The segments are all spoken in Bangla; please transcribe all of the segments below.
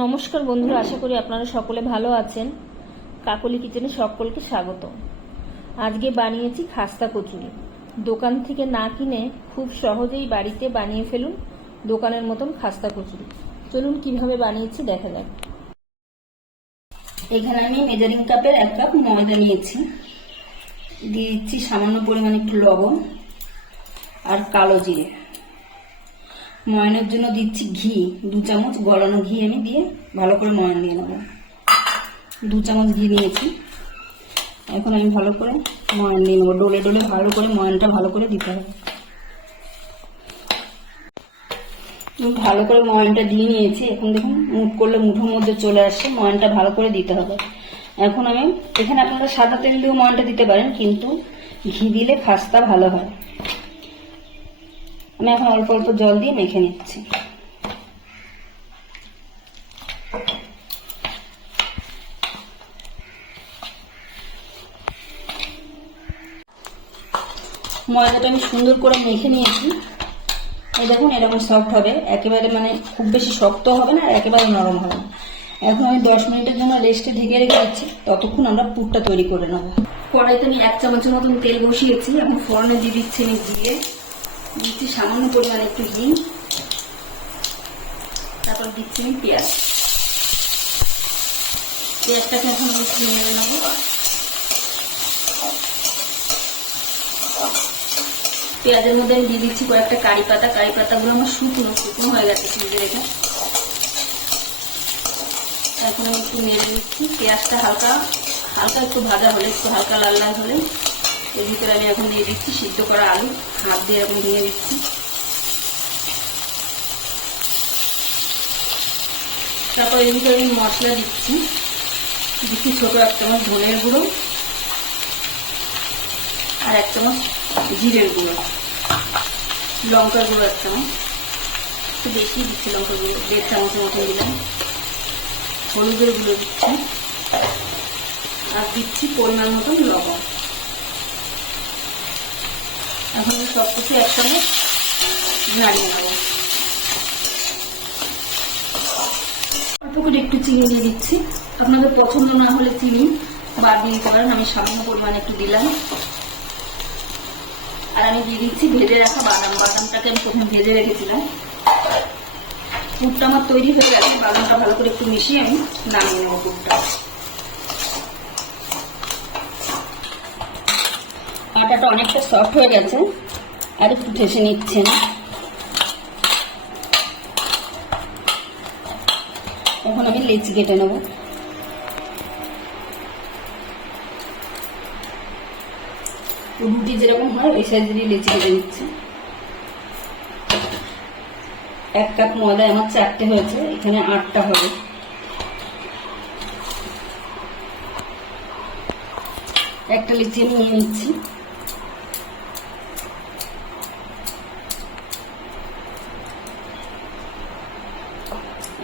নমস্কার বন্ধুরা, আশা করি আপনারা সকলে ভালো আছেন। কাকলি কিচেনে সকলকে স্বাগত। আজকে বানিয়েছি খাস্তা কচুরি। দোকান থেকে না কিনে খুব সহজেই বাড়িতে বানিয়ে ফেলুন দোকানের মতন খাস্তা কচুরি। চলুন কিভাবে বানিয়েছি দেখা যাক। এখানে আমি মেজারিং কাপের 1 কাপ ময়দা নিয়েছি, দিয়ে দিচ্ছি সামান্য পরিমাণে একটু লবণ আর কালো জিরে। ময়ানের জন্য দিচ্ছি ঘি, 2 চামচ গলানো ঘি আমি দিয়ে ভালো করে ময়ান দিয়ে নেব। 2 চামচ ঘি নিয়েছি, এখন আমি ভালো করে ময়ান দিয়ে নেবো। ডলে ডলে ভালো করে ময়ানটা ভালো করে দিতে হবে। ভালো করে ময়ানটা দিয়ে নিয়েছি। এখন দেখুন মুঠ করলে মুঠোর মধ্যে চলে আসছে। ময়ানটা ভালো করে দিতে হবে। এখন আমি এখানে আপনারা সাদা তেল দিয়েও ময়ানটা দিতে পারেন, কিন্তু ঘি দিলে খাস্তা ভালো হয়। আমি এখন অল্প অল্প জল দিয়ে মেখে নিচ্ছি। ময়দাটা আমি সুন্দর করে মেখে নিয়েছি। এই দেখুন এরকম সফট হবে, একেবারে মানে খুব বেশি শক্ত হবে না, একেবারে নরম হবে না। এখন আমি 10 মিনিটের জন্য রেস্টে ঢেকে রেখে দিচ্ছি। ততক্ষণ আমরা পুরটা তৈরি করে নেব। কড়াইতে আমি 1 চামচের মতন তেল বসিয়েছি। এখন ফোড়নে দিয়ে দিচ্ছি আমি জিরে, দিচ্ছি সামান্য পরিমাণে একটু হিং, তারপর দিচ্ছি আমি পেঁয়াজ। পেঁয়াজটাকে এখন আমি একটু নেড়ে নেবো। পেঁয়াজের মধ্যে আমি দিয়ে দিচ্ছি কয়েকটা কারি পাতা। কারি পাতাগুলো আমার শুকনো হয়ে গেছে ফ্রিজে রেখে। এখন আমি একটু নেড়ে দিচ্ছি। পেঁয়াজটা হালকা একটু ভাজা হলে, একটু হালকা লাল লাল হলে এর ভিতরে আমি এখন দিয়ে দিচ্ছি সিদ্ধ করা আলু। হাত দিয়ে এখন ভেঙে দিচ্ছি। তারপর এর ভিতরে আমি মশলা দিচ্ছি ছোট 1 চামচ ধনের গুঁড়ো আর 1 চামচ জিরের গুঁড়ো, লঙ্কার গুঁড়ো 1 চামচ, একটু বেশি দিচ্ছি লঙ্কার গুঁড়ো, 1.5 চামচের মতো দিলাম। হলুদের গুঁড়ো দিচ্ছি আর দিচ্ছি পরিমাণ মতন লবণ। এখন সব কিছু একসঙ্গে নাড়িয়ে নেব। অল্প করে একটু চিনি দিয়ে দিচ্ছি। আপনাদের পছন্দ না হলে চিনি বাদ দিয়ে দিতে পারেন, আমি সামান্য পরিমাণে একটু দিলাম। আর আমি দিয়ে দিচ্ছি ভেজে রাখা বাদামটাকে আমি প্রথমে ভেজে রেখেছিলাম। পুরটা আমার তৈরি হয়ে গেছে। বাদামটা ভালো করে একটু মিশিয়ে আমি নামিয়ে নেবো পুরটা। আটাটা অনেকটা সফট হয়ে গেছে, আর একটু ঠেসে নিচ্ছে না। এখন আমি লেচি কেটে নেবো। রুটি যেরকম হয় ওই সাইজেরই লেচি কেটে নিচ্ছি। 1 কাপ ময়দা আমার 4টে হয়েছে, এখানে 8টা হবে। একটা লেচি আমি নিয়ে নিচ্ছি।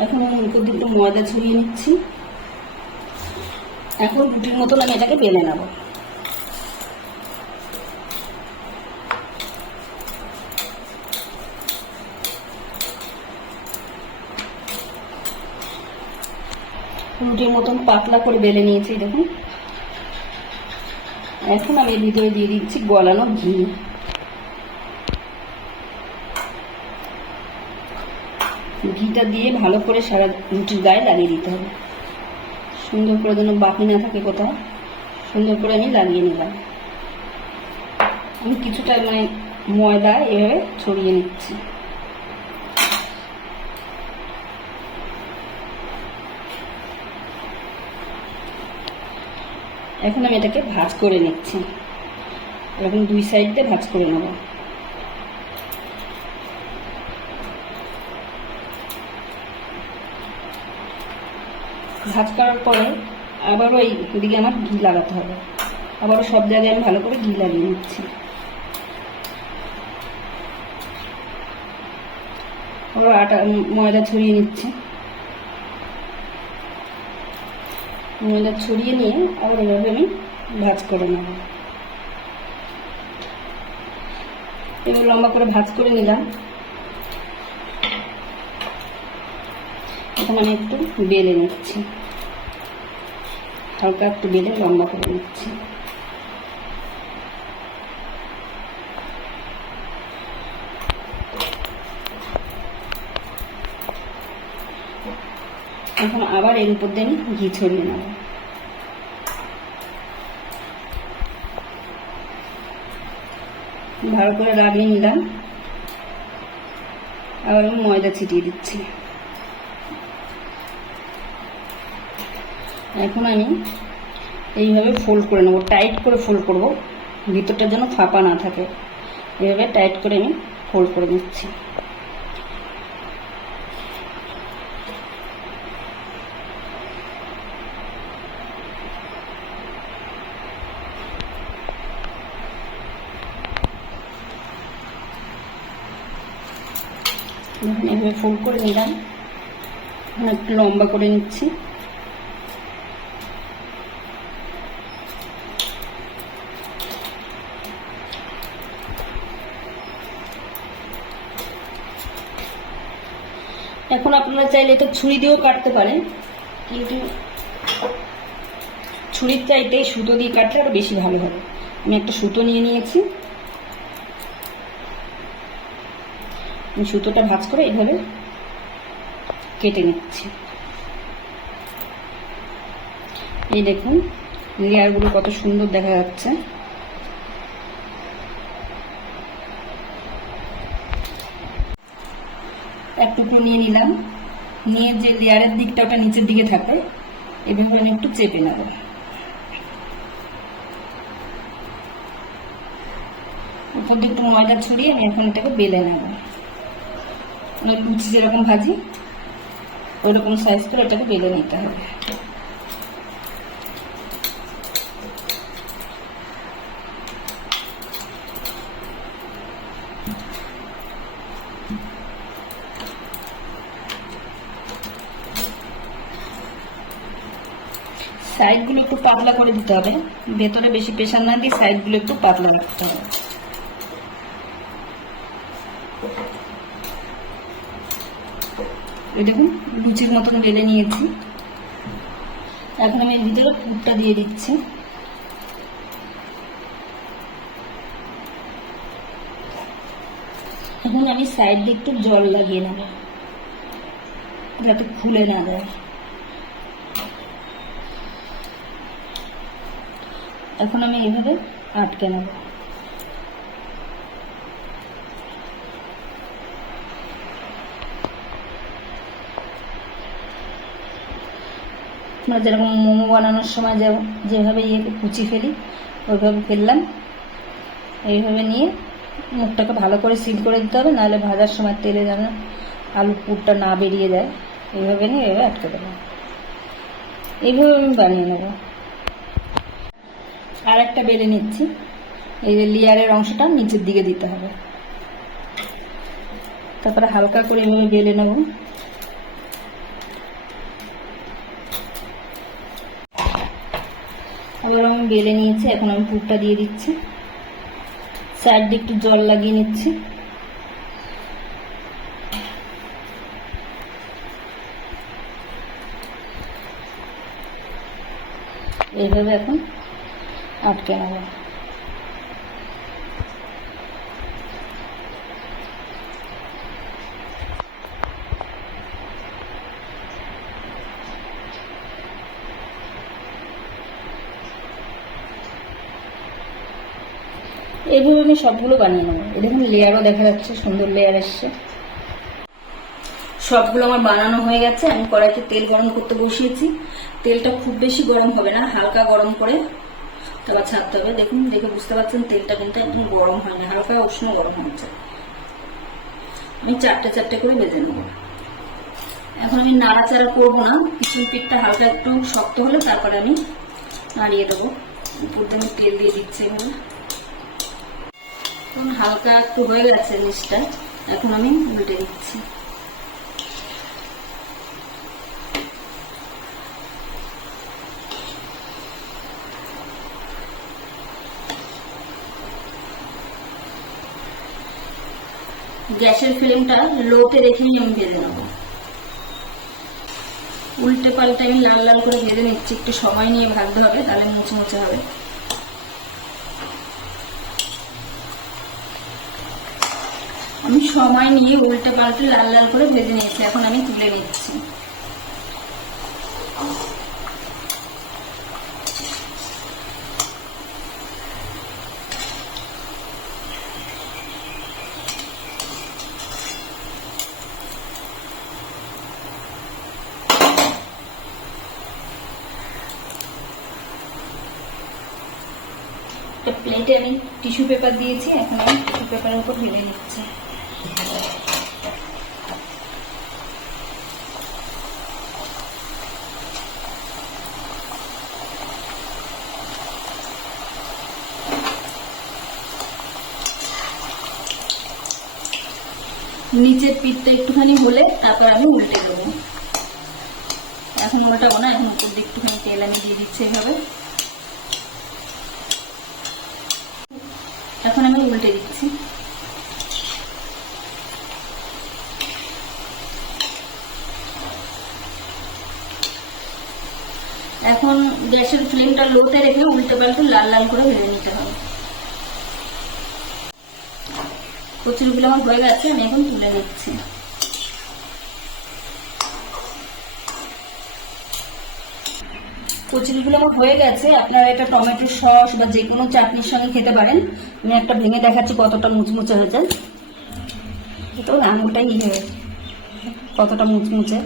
এখন আমি উপর দিকে ময়দা ছড়িয়ে নিচ্ছি। এখন রুটির মতন আমি এটাকে বেলে নেব। রুটির মতন পাতলা করে বেলে নিয়েছি দেখুন। এখন আমি এর ভিতরে দিয়ে দিচ্ছি গলানো ঘি। ঘিটা দিয়ে ভালো করে সারা রুটির গায়ে লাগিয়ে দিতে হবে। সুন্দর করে যেন বাকি না থাকে কোথাও, সুন্দর করে আমি লাগিয়ে নিলাম। আমি কিছুটা মানে ময়দা এভাবে ছড়িয়ে নিচ্ছি। এখন আমি এটাকে ভাঁজ করে নিচ্ছি। এরকম 2 সাইড দিয়ে ভাঁজ করে নেব। ভাঁজ করার পরে আবারও এই দিকে আমার ঘি লাগাতে হবে। আবারও সব জায়গায় আমি ভালো করে ঘি লাগিয়ে নিচ্ছি। আবার ময়দা ছড়িয়ে নিচ্ছি। ময়দা ছড়িয়ে নিয়ে আবার এভাবে আমি ভাঁজ করে নেব। এবার লম্বা করে ভাঁজ করে নিলাম। এখন আমি একটু বেলে নিচ্ছি, হালকা একটু বেলে লম্বা করে নিচ্ছি। এখন আবার এর উপর দিয়ে আমি ঘি ছড়িয়ে নেব। ভালো করে লাগিয়ে নিলাম, আবার আমি ময়দা ছিটিয়ে দিচ্ছি। এখন আমি এইভাবে ফোল্ড করে নেব, টাইট করে ফোল্ড করব, ভিতরটা যেন ফাঁপা না থাকে। এইভাবে টাইট করে আমি ফোল্ড করে নিচ্ছি। এভাবে ফোল্ড করে নিলাম, একটু লম্বা করে নিচ্ছি। এখন আপনারা চাইলে এটা ছুরি দিয়েও কাটতে পারেন, কিন্তু ছুরির চাইতে সুতো দিয়ে কাটলে আরো বেশি ভালো হবে। আমি একটা সুতো নিয়ে নিয়েছি, সুতোটা ভাঁজ করে এইভাবে কেটে নিচ্ছি। এই দেখুন লেয়ারগুলো কত সুন্দর দেখা যাচ্ছে। এক টুকরো নিয়ে নিলাম, নিয়ে যে লেয়ারের দিকটা ওটা নিচের দিকে থাকে, এভাবে আমি একটু চেপে নেব। উপর দিয়ে একটু ময়দা ছড়িয়ে আমি এখন এটাকে বেলে নেব। লুচি যেরকম ভাজি ওইরকম সাইজ করে এটাকে বেলে নিতে হবে। সাইডগুলো একটু পাতলা করে দিতে হবে, ভেতরে বেশি প্রেসার না দিয়ে সাইডগুলো একটু পাতলা রাখতে হবে। এই দেখুন লুচির মতন বেলে নিয়েছি। এখন আমি এর ভিতরে পুরটা দিয়ে দিচ্ছি। এখন আমি সাইড দিয়ে একটু জল লাগিয়ে নেব যাতে খুলে না যায়। এখন আমি এইভাবে আটকে নেব। আমরা যেরকম মোমো বানানোর সময় যেভাবে কুচি ফেলি ওইভাবে ফেললাম। এইভাবে নিয়ে মুখটাকে ভালো করে সিল করে দিতে হবে, নাহলে ভাজার সময় তেলে যেন আলু পুরটা না বেরিয়ে যায়। এইভাবে নিয়ে এইভাবে আটকে দেবো। এইভাবে আমি বানিয়ে নেব। আর একটা বেলে নিচ্ছি, এই যে লেয়ারের অংশটা নিচের দিকে দিতে হবে, তারপরে হালকা করে এভাবে বেলে নেব। আবার আমি বেলে নিয়েছি, এখন আমি পুরটা দিয়ে দিচ্ছি। সাইড দিয়ে একটু জল লাগিয়ে নিচ্ছি। এইভাবে এখন আটকে নেব। এইভাবে আমি সবগুলো বানিয়ে নেব। এই দেখুন লেয়ারও দেখা যাচ্ছে, সুন্দর লেয়ার এসছে। সবগুলো আমার বানানো হয়ে গেছে। আমি কড়াইতে তেল গরম করতে বসিয়েছি। তেলটা খুব বেশি গরম হবে না, হালকা গরম করে তারপর ছাড়তে হবে। দেখুন, দেখে বুঝতে পারছেন তেলটা কিন্তু একদম গরম হয় না, হালকা উষ্ণ গরম হচ্ছে। আমি চারটে চারটে করে ভেজে নেব। এখন আমি নাড়াচাড়া করবো না, পিছন পিঠটা হালকা একটু শক্ত হলে তারপরে আমি নাড়িয়ে দেবো। উপর দিয়ে আমি তেল দিয়ে দিচ্ছি। এভাবে এখন হালকা একটু হয়ে গেছে জিনিসটা, এখন আমি উল্টে দিচ্ছি। গ্যাসের ফ্লেমটা লোতে রেখেই আমি ভেজে নেব। উল্টে পাল্টে আমি লাল লাল করে ভেজে নিচ্ছি, একটু সময় নিয়ে ভাজতে হবে, তাহলে মুচমুচে হবে। আমি সময় নিয়ে উল্টে পাল্টে লাল লাল করে ভেজে নিয়েছি, এখন আমি তুলে নিচ্ছি। প্লেটে আমি টিস্যু পেপার দিয়েছি, এখন আমি টিস্যু পেপারের উপর ঢেলে দিচ্ছি। নিচের পিঠটা একটুখানি হলে তারপর আমি উল্টে দেবো। এখন উল্টাবো না, এখন উপর দিয়ে একটুখানি তেল আমি দিয়ে দিচ্ছি এভাবে। এখন আমি উল্টে দিচ্ছি। এখন গ্যাসের ফ্লেমটা লোতে রেখে উল্টে পাল্টে লাল লাল করে ভেজে নিতে হবে। কচুরিগুলো আমার হয়ে গেছে, আমি এখন তুলে নিচ্ছি। কচুরিগুলো আমার হয়ে গেছে, আপনারা এটা টমেটো সস বা যে কোনো চাটনির সঙ্গে খেতে পারেন। আমি একটা ভেঙে দেখাচ্ছি কতটা মুচমুচে হয়েছে। তো আঙুলটাই হয়ে কতটা মুচমুচে।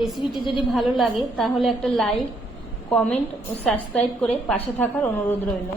রেসিপিটি যদি ভালো লাগে তাহলে একটা লাইক, কমেন্ট ও সাবস্ক্রাইব করে পাশে থাকার অনুরোধ রইল।